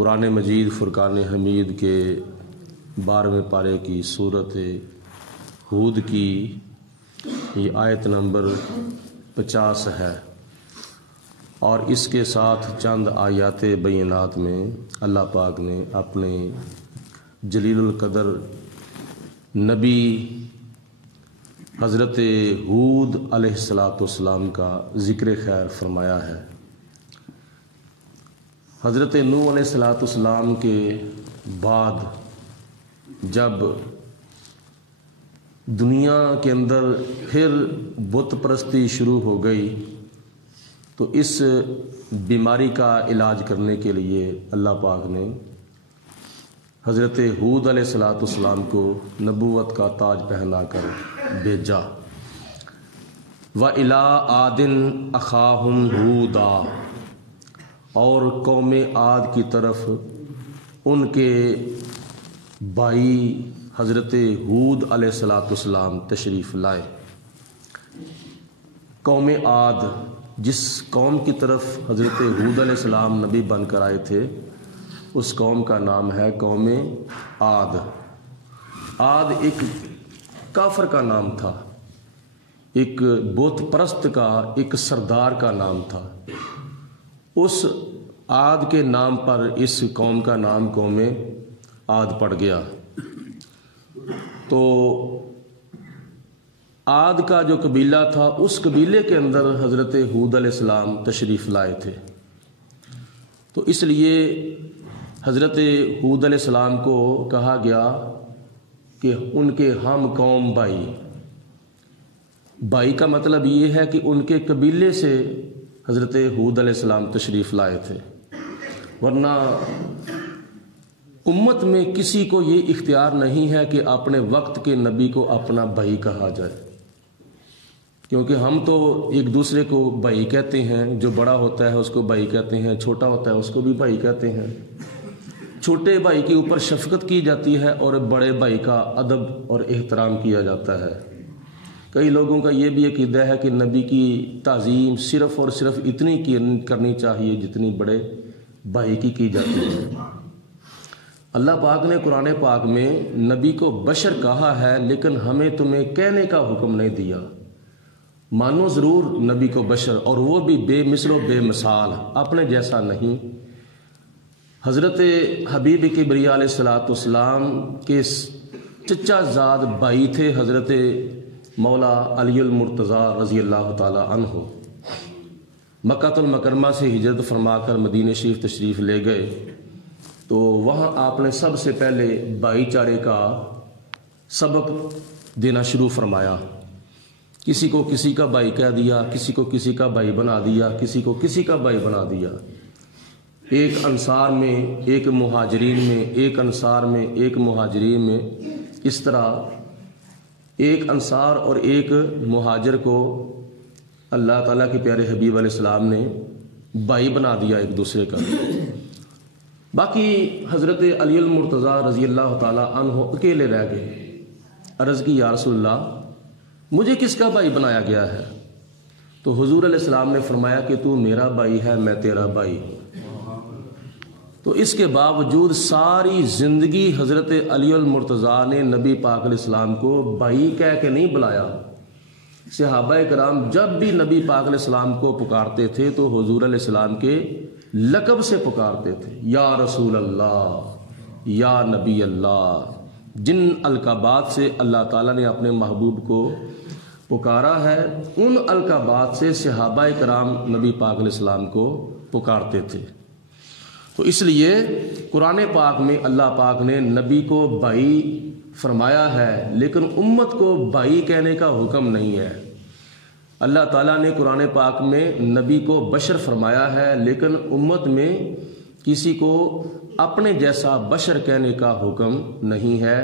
قرآن مجید فرقان حمید کے 12ویں پارے کی صورت ہود کی یہ آیت نمبر 50 ہے، اور اس کے ساتھ چند آیات بینات میں اللہ پاک نے اپنے جلیل القدر نبی حضرت ہود علیہ السلام کا ذکر خیر فرمایا ہے۔ حضرت نوح علیہ السلام کے بعد جب دنیا کے اندر پھر بت پرستی شروع ہو گئی تو اس بیماری کا علاج کرنے کے لیے اللہ پاک نے حضرت ہود علیہ السلام کو نبوت کا تاج پہنا کر بھیجا۔ وَإِلَىٰ عَادٍ أَخَاهُمْ هُودًا، اور قوم عاد کی طرف ان کے بھائی حضرت ہود علیہ السلام تشریف لائے۔ قوم عاد، جس قوم کی طرف حضرت ہود علیہ السلام نبی بن کر آئے تھے، اس قوم کا نام ہے قوم عاد۔ عاد ایک کافر کا نام تھا، ایک بت پرست کا، ایک سردار کا نام تھا۔ اس عاد کے نام پر اس قوم کا نام قوم عاد پڑ گیا۔ تو عاد کا جو قبیلہ تھا، اس قبیلے کے اندر حضرت ہود علیہ السلام تشریف لائے تھے، تو اس لیے حضرت ہود علیہ السلام کو کہا گیا کہ ان کے ہم قوم بھائی کا مطلب یہ ہے کہ ان کے قبیلے سے حضرت ہود علیہ السلام تشریف لائے تھے، ورنہ امت میں کسی کو یہ اختیار نہیں ہے کہ اپنے وقت کے نبی کو اپنا بھائی کہا جائے، کیونکہ ہم تو ایک دوسرے کو بھائی کہتے ہیں، جو بڑا ہوتا ہے اس کو بھائی کہتے ہیں، چھوٹا ہوتا ہے اس کو بھی بھائی کہتے ہیں۔ چھوٹے بھائی کے اوپر شفقت کی جاتی ہے اور بڑے بھائی کا ادب اور احترام کیا جاتا ہے۔ کئی لوگوں کا یہ بھی عقیدہ ہے کہ نبی کی تعظیم صرف اور صرف اتنی کرنی چاہیے جتنی بڑے بھائی کی جاتی ہے۔ اللہ پاک نے قرآن پاک میں نبی کو بشر کہا ہے، لیکن ہمیں تمہیں کہنے کا حکم نہیں دیا۔ مانو ضرور نبی کو بشر، اور وہ بھی بے مثل و بے مثال، اپنے جیسا نہیں۔ حضرت حبیب کبریا علیہ السلام کے چچا زاد بھائی تھے حضرت مولا علی المرتضیٰ رضی اللہ تعالی عنہ۔ مکہ المکرمہ سے ہجرت فرما کر مدینہ شریف تشریف لے گئے، تو وہاں آپ نے سب سے پہلے بھائی چارے کا سبق دینا شروع فرمایا۔ کسی کو کسی کا بھائی کہہ دیا، کسی کو کسی کا بھائی بنا دیا، کسی کو کسی کا بھائی بنا دیا۔ ایک انصار میں، ایک مہاجرین میں، ایک انصار میں، ایک مہاجرین میں، اس طرح ایک انصار اور ایک مہاجر کو اللہ تعالیٰ کے پیارے حبیب علیہ السلام نے بھائی بنا دیا ایک دوسرے کا۔ باقی حضرت علی المرتضیٰ رضی اللہ تعالیٰ عنہ اکیلے رہ گئے۔ عرض کی یا رسول اللہ، مجھے کس کا بھائی بنایا گیا ہے؟ تو حضور علیہ السلام نے فرمایا کہ تو میرا بھائی ہے، میں تیرا بھائی ہوں۔ تو اس کے باوجود ساری زندگی حضرت علی المرتضیٰ نے نبی پاک علیہ السلام کو بھائی کہہ کے نہیں بلایا۔ صحابہ کرام جب بھی نبی پاک علیہ السلام کو پکارتے تھے تو حضور علیہ السلام کے لقب سے پکارتے تھے، یا رسول اللہ، یا نبی اللہ۔ جن القابات سے اللہ تعالیٰ نے اپنے محبوب کو پکارا ہے، ان القابات سے صحابہ کرام نبی پاک علیہ السلام کو پکارتے تھے۔ تو اس لیے قرآن پاک میں اللہ پاک نے نبی کو بھائی فرمایا ہے، لیکن امت کو بھائی کہنے کا حکم نہیں ہے۔ اللہ تعالیٰ نے قرآن پاک میں نبی کو بشر فرمایا ہے، لیکن امت میں کسی کو اپنے جیسا بشر کہنے کا حکم نہیں ہے۔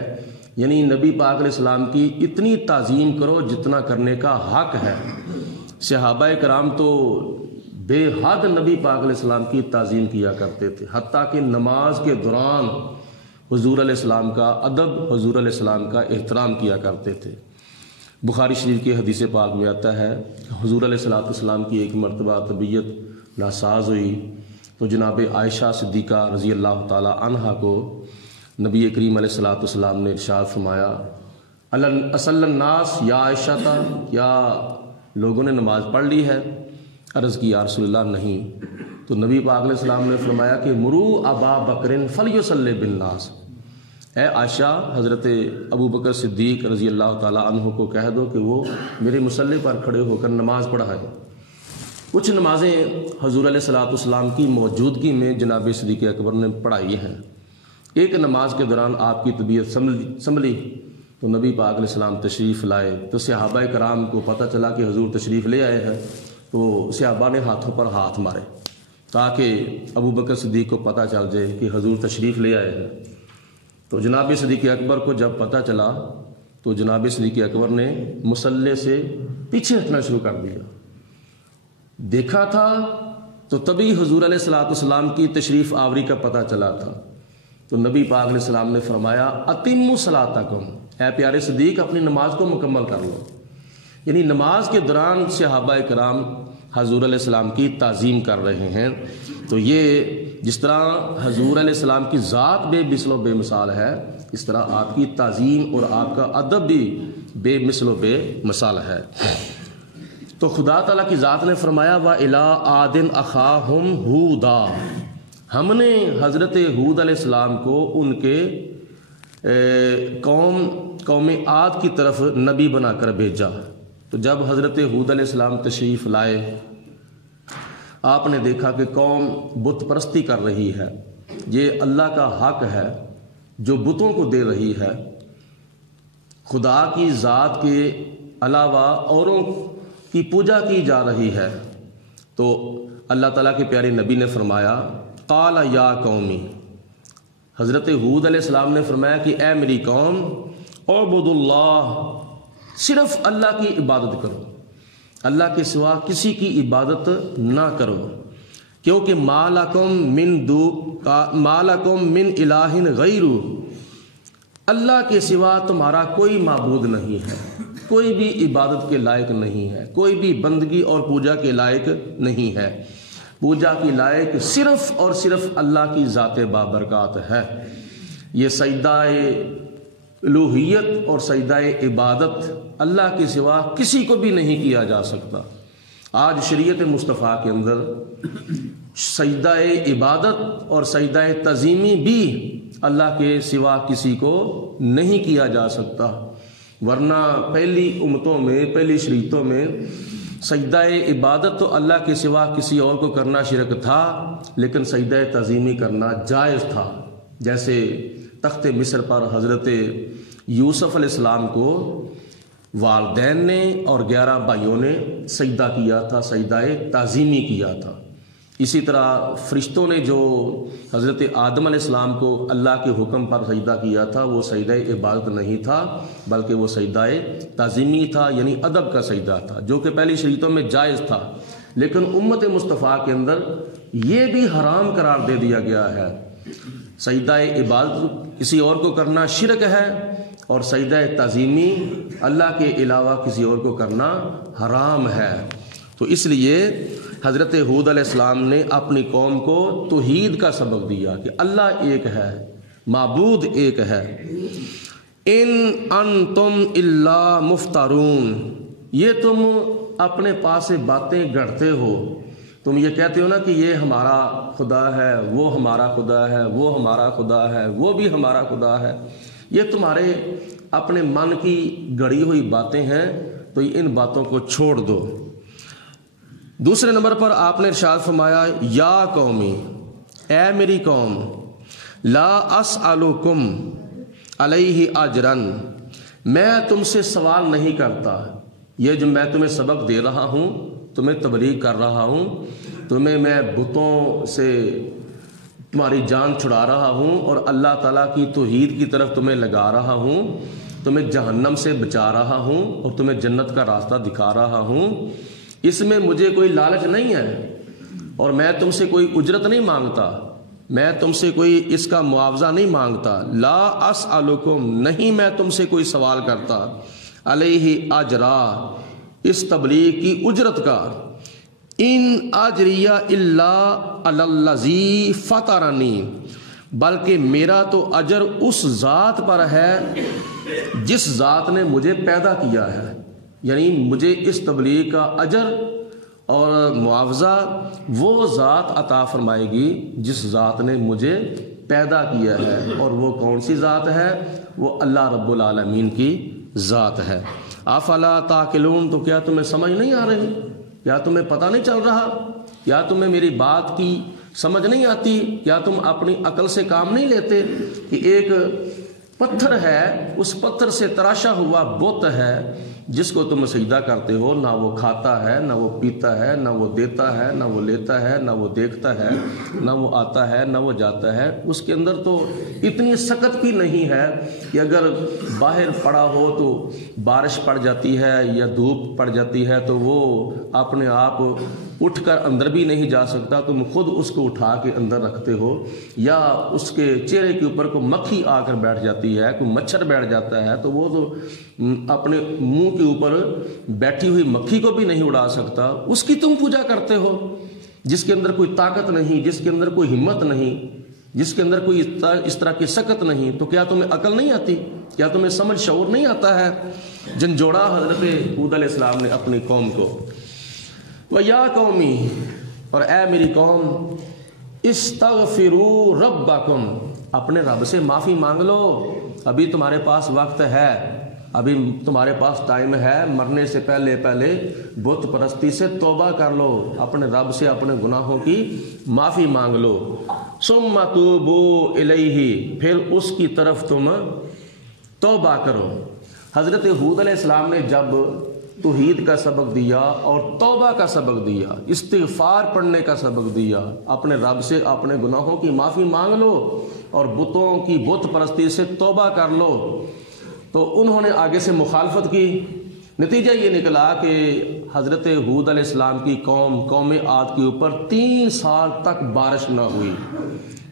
یعنی نبی پاک علیہ السلام کی اتنی تعظیم کرو جتنا کرنے کا حق ہے۔ صحابہ کرام تو بے حد نبی پاک علیہ السلام کی تعظیم کیا کرتے تھے، حتیٰ کہ نماز کے دوران حضور علیہ السلام کا ادب، حضور علیہ السلام کا احترام کیا کرتے تھے۔ بخاری شریف کی حدیث پاک میں آتا ہے، حضور علیہ السلام کی ایک مرتبہ طبیعت ناساز ہوئی تو جناب عائشہ صدیقہ رضی اللہ تعالی عنہا کو نبی کریم علیہ الصلوۃ والسلام نے ارشاد فرمایا اصل الناس یا عائشہ تھا، کیا لوگوں نے نماز پڑھ لی ہے؟ عرض کی یا رسول اللہ نہیں۔ تو نبی پاک علیہ السلام نے فرمایا کہ مرو ابا بکر فلیصلی بالناس، اے عائشہ حضرت ابو بکر صدیق رضی اللہ تعالیٰ عنہ کو کہہ دو کہ وہ میرے مصلی پر کھڑے ہو کر نماز پڑھائے۔ کچھ نمازیں حضور علیہ الصلوۃ والسلام کی موجودگی میں جناب صدیق اکبر نے پڑھائی ہیں۔ ایک نماز کے دوران آپ کی طبیعت سنبھلی تو نبی پاک علیہ السلام تشریف لائے، تو صحابہ کرام کو پتہ چلا کہ حضور تشریف لے آئے ہیں، تو صحابہ نے ہاتھوں پر ہاتھ مارے تاکہ ابو بکر صدیق کو پتہ چل جائے کہ حضور تشریف لے آئے ہیں۔ تو جناب صدیق اکبر کو جب پتہ چلا تو جناب صدیق اکبر نے مصلی سے پیچھے ہٹنا شروع کر دیا۔ دیکھا تھا تو تبھی حضور علیہ الصلوۃ والسلام کی تشریف آوری کا پتہ چلا تھا، تو نبی پاک علیہ السلام نے فرمایا اتموا صلاتکم، اے پیارے صدیق اپنی نماز کو مکمل کر لو۔ یعنی نماز کے دوران صحابہ کرام حضور علیہ السلام کی تعظیم کر رہے ہیں۔ تو یہ جس طرح حضور علیہ السلام کی ذات بے مثل و بے مثال ہے، اس طرح آپ کی تعظیم اور آپ کا ادب بھی بے مثل و بے مثال ہے۔ تو خدا تعالیٰ کی ذات نے فرمایا وَإِلَىٰ عَادٍ أَخَاهُمْ هُودًا، ہم نے حضرت ہود علیہ السلام کو ان کے قوم عاد کی طرف نبی بنا کر بھیجا۔ تو جب حضرت ہود علیہ السلام تشریف لائے، آپ نے دیکھا کہ قوم بت پرستی کر رہی ہے، یہ اللہ کا حق ہے جو بتوں کو دے رہی ہے، خدا کی ذات کے علاوہ اوروں کی پوجا کی جا رہی ہے۔ تو اللہ تعالیٰ کے پیارے نبی نے فرمایا قال یا قومی، حضرت ہود علیہ السلام نے فرمایا کہ اے میری قوم اعبدوا اللہ، صرف اللہ کی عبادت کرو، اللہ کے سوا کسی کی عبادت نہ کرو، کیونکہ ما لکم من الہ غیر، اللہ کے سوا تمہارا کوئی معبود نہیں ہے، کوئی بھی عبادت کے لائق نہیں ہے، کوئی بھی بندگی اور پوجا کے لائق نہیں ہے۔ پوجا کی لائق صرف اور صرف اللہ کی ذات بابرکات ہے۔ یہ سجدہ الوہیت اور سجدہ عبادت اللہ کے سوا کسی کو بھی نہیں کیا جا سکتا۔ آج شریعت مصطفیٰ کے اندر سجدہ عبادت اور سجدہ تعظیمی بھی اللہ کے سوا کسی کو نہیں کیا جا سکتا، ورنہ پہلی امتوں میں، پہلی شریعتوں میں سجدہ عبادت تو اللہ کے سوا کسی اور کو کرنا شرک تھا، لیکن سجدہ تعظیمی کرنا جائز تھا۔ جیسے تخت مصر پر حضرت یوسف علیہ السلام کو والدین نے اور 11 بھائیوں نے سجدہ کیا تھا، سجدہ تعظیمی کیا تھا۔ اسی طرح فرشتوں نے جو حضرت آدم علیہ السلام کو اللہ کے حکم پر سجدہ کیا تھا، وہ سجدہ عبادت نہیں تھا بلکہ وہ سجدہ تعظیمی تھا، یعنی ادب کا سجدہ تھا، جو کہ پہلی شریعتوں میں جائز تھا، لیکن امت مصطفیٰ کے اندر یہ بھی حرام قرار دے دیا گیا ہے۔ سجدہ عبادت کسی اور کو کرنا شرک ہے، اور سجدہ تعظیمی اللہ کے علاوہ کسی اور کو کرنا حرام ہے۔ تو اس لیے حضرت ہود علیہ السلام نے اپنی قوم کو توحید کا سبق دیا کہ اللہ ایک ہے، معبود ایک ہے۔ ان انتم الا مفترون، یہ تم اپنے پاس سے باتیں گڑھتے ہو، تم یہ کہتے ہو نا کہ یہ ہمارا خدا ہے، وہ ہمارا خدا ہے، وہ ہمارا خدا ہے، وہ بھی ہمارا خدا ہے، یہ تمہارے اپنے من کی گڑھی ہوئی باتیں ہیں، تو ان باتوں کو چھوڑ دو۔ دوسرے نمبر پر آپ نے ارشاد فرمایا یا قومی، اے میری قوم، لا اسألکم علیہ اجرا، میں تم سے سوال نہیں کرتا، یہ جو میں تمہیں سبق دے رہا ہوں، تمہیں تبلیغ کر رہا ہوں، تمہیں میں بتوں سے تمہاری جان چھڑا رہا ہوں اور اللہ تعالیٰ کی توحید کی طرف تمہیں لگا رہا ہوں، تمہیں جہنم سے بچا رہا ہوں اور تمہیں جنت کا راستہ دکھا رہا ہوں، اس میں مجھے کوئی لالچ نہیں ہے اور میں تم سے کوئی اجرت نہیں مانگتا، میں تم سے کوئی اس کا معاوضہ نہیں مانگتا۔ لا اسألکم، نہیں میں تم سے کوئی سوال کرتا، علیہ اجرا، اس تبلیغ کی اجرت کا، ان اجریہ الا علی الذی فطرنی، بلکہ میرا تو اجر اس ذات پر ہے جس ذات نے مجھے پیدا کیا ہے، یعنی مجھے اس تبلیغ کا اجر اور معاوضہ وہ ذات عطا فرمائے گی جس ذات نے مجھے پیدا کیا ہے، اور وہ کون سی ذات ہے؟ وہ اللہ رب العالمین کی ذات ہے۔ افلا تعقلون، تو کیا تمہیں سمجھ نہیں آ رہی؟ کیا تمہیں پتہ نہیں چل رہا؟ کیا تمہیں میری بات کی سمجھ نہیں آتی؟ کیا تم اپنی عقل سے کام نہیں لیتے کہ ایک پتھر ہے، اس پتھر سے تراشا ہوا بت ہے جس کو تم سجدہ کرتے ہو، نہ وہ کھاتا ہے، نہ وہ پیتا ہے، نہ وہ دیتا ہے، نہ وہ لیتا ہے، نہ وہ دیکھتا ہے، نہ وہ آتا ہے، نہ وہ جاتا ہے، اس کے اندر تو اتنی سکت بھی نہیں ہے کہ اگر باہر پڑا ہو تو بارش پڑ جاتی ہے یا دھوپ پڑ جاتی ہے تو وہ اپنے آپ اٹھ کر اندر بھی نہیں جا سکتا، تم خود اس کو اٹھا کے اندر رکھتے ہو، یا اس کے چہرے کے اوپر کوئی مکھی آ کر بیٹھ جاتی ہے، کوئی مچھر بیٹھ جاتا ہے تو وہ تو اپنے منہ کے اوپر بیٹھی ہوئی مکھی کو بھی نہیں اڑا سکتا، اس کی تم پوجا کرتے ہو جس کے اندر کوئی طاقت نہیں، جس کے اندر کوئی ہمت نہیں، جس کے اندر کوئی اس طرح کی سکت نہیں، تو کیا تمہیں عقل نہیں آتی؟ کیا تمہیں سمجھ شعور نہیں آتا ہے؟ جھنجھوڑا حضرت ہود علیہ السلام نے اپنی قوم کو، وَيَا قَوْمِ، اور اے میری قوم، استغفروا ربکم، اپنے رب سے معافی مانگ لو، ابھی تمہارے پاس وقت ہے، ابھی تمہارے پاس ٹائم ہے، مرنے سے پہلے بت پرستی سے توبہ کر لو، اپنے رب سے اپنے گناہوں کی معافی مانگ لو، ثم توبوا الیہ، پھر اس کی طرف تم توبہ کرو۔ حضرت ہود علیہ السلام نے جب توحید کا سبق دیا اور توبہ کا سبق دیا، استغفار پڑھنے کا سبق دیا، اپنے رب سے اپنے گناہوں کی معافی مانگ لو اور بتوں کی بت پرستی سے توبہ کر لو، تو انہوں نے آگے سے مخالفت کی۔ نتیجہ یہ نکلا کہ حضرت ہود علیہ السلام کی قوم عاد کے اوپر 3 سال تک بارش نہ ہوئی۔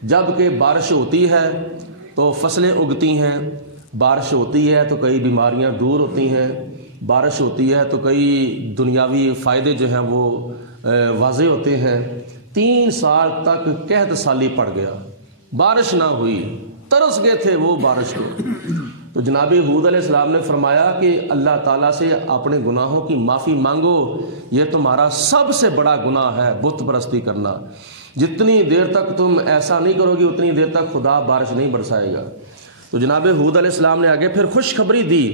جب کہ بارش ہوتی ہے تو فصلیں اگتی ہیں، بارش ہوتی ہے تو کئی بیماریاں دور ہوتی ہیں، بارش ہوتی ہے تو کئی دنیاوی فائدے جو ہیں وہ واضح ہوتے ہیں۔ 3 سال تک قحط سالی پڑ گیا، بارش نہ ہوئی، ترس گئے تھے وہ بارش کو۔ تو جناب ہود علیہ السلام نے فرمایا کہ اللہ تعالیٰ سے اپنے گناہوں کی معافی مانگو، یہ تمہارا سب سے بڑا گناہ ہے بت پرستی کرنا، جتنی دیر تک تم ایسا نہیں کرو گے اتنی دیر تک خدا بارش نہیں برسائے گا۔ تو جناب ہود علیہ السلام نے آگے پھر خوشخبری دی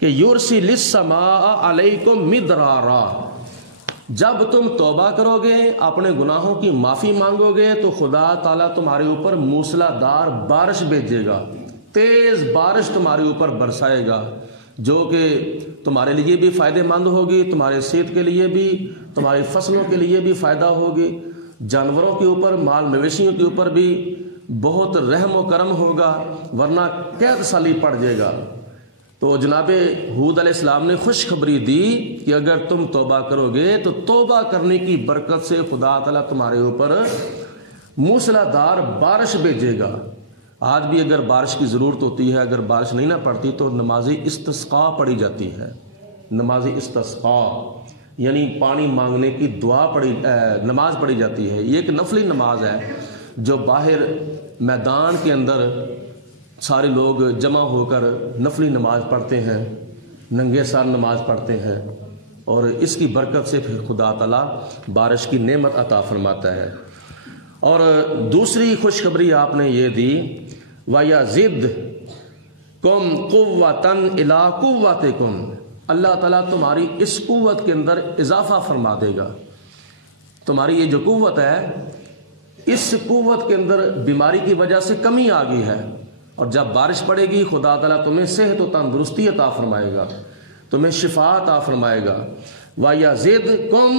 کہ یرسل السماء علیکم مدرارا، جب تم توبہ کرو گے، اپنے گناہوں کی معافی مانگو گے تو خدا تعالیٰ تمہارے اوپر موسلا دار بارش بھیجے گا، تیز بارش تمہارے اوپر برسائے گا، جو کہ تمہارے لیے بھی فائدہ مند ہوگی، تمہارے صحت کے لیے بھی، تمہاری فصلوں کے لیے بھی فائدہ ہوگی، جانوروں کے اوپر، مال مویشیوں کے اوپر بھی بہت رحم و کرم ہوگا، ورنہ قحط سالی پڑ جائے گا۔ تو جناب ہود علیہ السلام نے خوشخبری دی کہ اگر تم توبہ کرو گے تو توبہ کرنے کی برکت سے خدا تعالیٰ تمہارے اوپر موسلا دار بارش بھیجے گا۔ آج بھی اگر بارش کی ضرورت ہوتی ہے، اگر بارش نہیں نہ پڑتی تو نماز استسقاء پڑھی جاتی ہے، نماز استسقاء یعنی پانی مانگنے کی نماز پڑھی جاتی ہے۔ یہ ایک نفلی نماز ہے جو باہر میدان کے اندر سارے لوگ جمع ہو کر نفلی نماز پڑھتے ہیں، ننگے سر نماز پڑھتے ہیں، اور اس کی برکت سے پھر خدا تعالیٰ بارش کی نعمت عطا فرماتا ہے۔ اور دوسری خوشخبری آپ نے یہ دی، وَيَزِدْكُمْ قُوَّةً إِلَىٰ قُوَّتِكُمْ، اللہ تعالیٰ تمہاری اس قوت کے اندر اضافہ فرما دے گا۔ تمہاری یہ جو قوت ہے، اس قوت کے اندر بیماری کی وجہ سے کمی آ گئی ہے، اور جب بارش پڑے گی خدا تعالیٰ تمہیں صحت و تندرستی عطا فرمائے گا، تمہیں شفا عطا فرمائے گا۔ وَيَزِدْكُمْ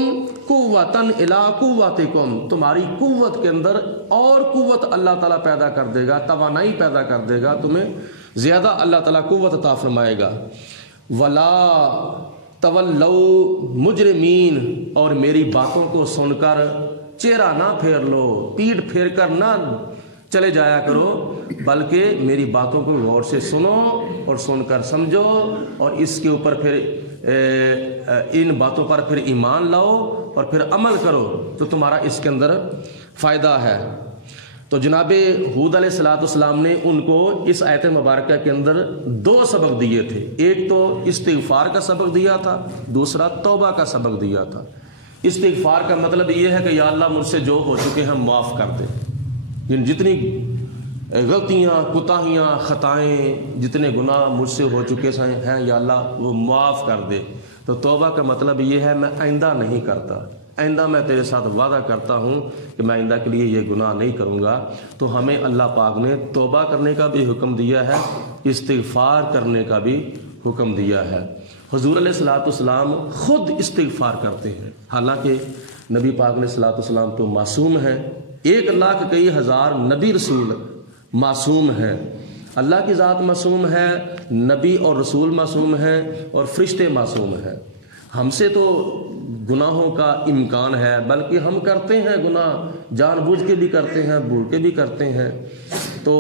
قُوَّةً إِلَىٰ قُوَّتِكُمْ، تمہاری قوت کے اندر اور قوت اللہ تعالیٰ پیدا کر دے گا، توانائی پیدا کر دے گا، تمہیں زیادہ اللہ تعالیٰ قوت عطا فرمائے گا۔ وَلَا تَوَلَّوْا مُجْرِمِينَ، اور میری باتوں کو سن کر چہرہ نہ پھیر لو، پیٹ پھیر کر نہ چلے جایا کرو، بلکہ میری باتوں کو غور سے سنو اور سن کر سمجھو، اور اس کے اوپر پھر ان باتوں پر پھر ایمان لاؤ اور پھر عمل کرو تو تمہارا اس کے اندر فائدہ ہے۔ تو جناب ہود علیہ السلام نے ان کو اس آیت مبارکہ کے اندر 2 سبق دیے تھے، ایک تو استغفار کا سبق دیا تھا، دوسرا توبہ کا سبق دیا تھا۔ استغفار کا مطلب یہ ہے کہ یا اللہ مجھ سے جو ہو چکے ہیں معاف کر دے، یعنی جتنی غلطیاں، کوتاہیاں، خطائیں، جتنے گناہ مجھ سے ہو چکے ہیں یا اللہ وہ معاف کر دے۔ تو توبہ کا مطلب یہ ہے میں آئندہ نہیں کرتا، آئندہ میں تیرے ساتھ وعدہ کرتا ہوں کہ میں آئندہ کے لیے یہ گناہ نہیں کروں گا۔ تو ہمیں اللہ پاک نے توبہ کرنے کا بھی حکم دیا ہے، استغفار کرنے کا بھی حکم دیا ہے۔ حضور علیہ السلام خود استغفار کرتے ہیں، حالانکہ نبی پاک علیہ السلام تو معصوم ہیں، 1,00,000 کئی ہزار نبی رسول معصوم ہیں، اللہ کی ذات معصوم ہے، نبی اور رسول معصوم ہیں اور فرشتے معصوم ہیں۔ ہم سے تو گناہوں کا امکان ہے، بلکہ ہم کرتے ہیں گناہ، جان بوجھ کے بھی کرتے ہیں، بھول کے بھی کرتے ہیں۔ تو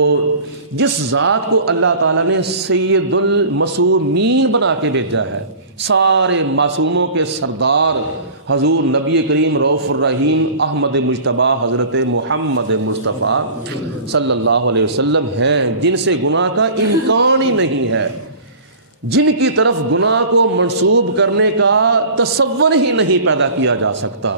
جس ذات کو اللہ تعالیٰ نے سید المعصومین بنا کے بھیجا ہے، سارے معصوموں کے سردار حضور نبی کریم رؤوف الرحیم احمد مجتبی حضرت محمد مصطفیٰ صلی اللہ علیہ وسلم ہیں، جن سے گناہ کا امکان ہی نہیں ہے، جن کی طرف گناہ کو منسوب کرنے کا تصور ہی نہیں پیدا کیا جا سکتا۔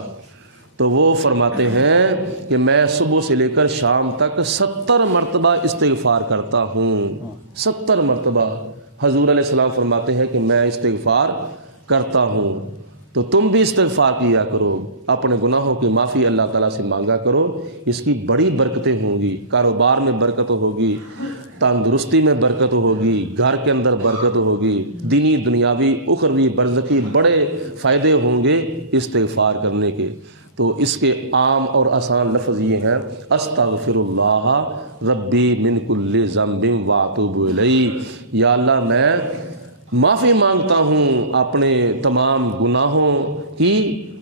تو وہ فرماتے ہیں کہ میں صبح سے لے کر شام تک 70 مرتبہ استغفار کرتا ہوں، 70 مرتبہ حضور علیہ السلام فرماتے ہیں کہ میں استغفار کرتا ہوں۔ تو تم بھی استغفار کیا کرو، اپنے گناہوں کی معافی اللہ تعالیٰ سے مانگا کرو، اس کی بڑی برکتیں ہوں گی، کاروبار میں برکت ہوگی، تندرستی میں برکت ہوگی، گھر کے اندر برکت ہوگی، دینی دنیاوی اخروی برزخی بڑے فائدے ہوں گے استغفار کرنے کے۔ تو اس کے عام اور آسان لفظ یہ ہیں، استغفر اللہ ربی من کل ذنب واتوب الیہ، یا اللہ میں معافی مانگتا ہوں اپنے تمام گناہوں کی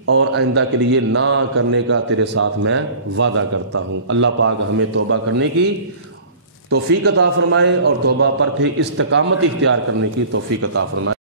اور آئندہ کے لیے نہ کرنے کا تیرے ساتھ میں وعدہ کرتا ہوں۔ اللہ پاک ہمیں توبہ کرنے کی توفیق عطا فرمائے اور توبہ پر پھر استقامت اختیار کرنے کی توفیق عطا فرمائے۔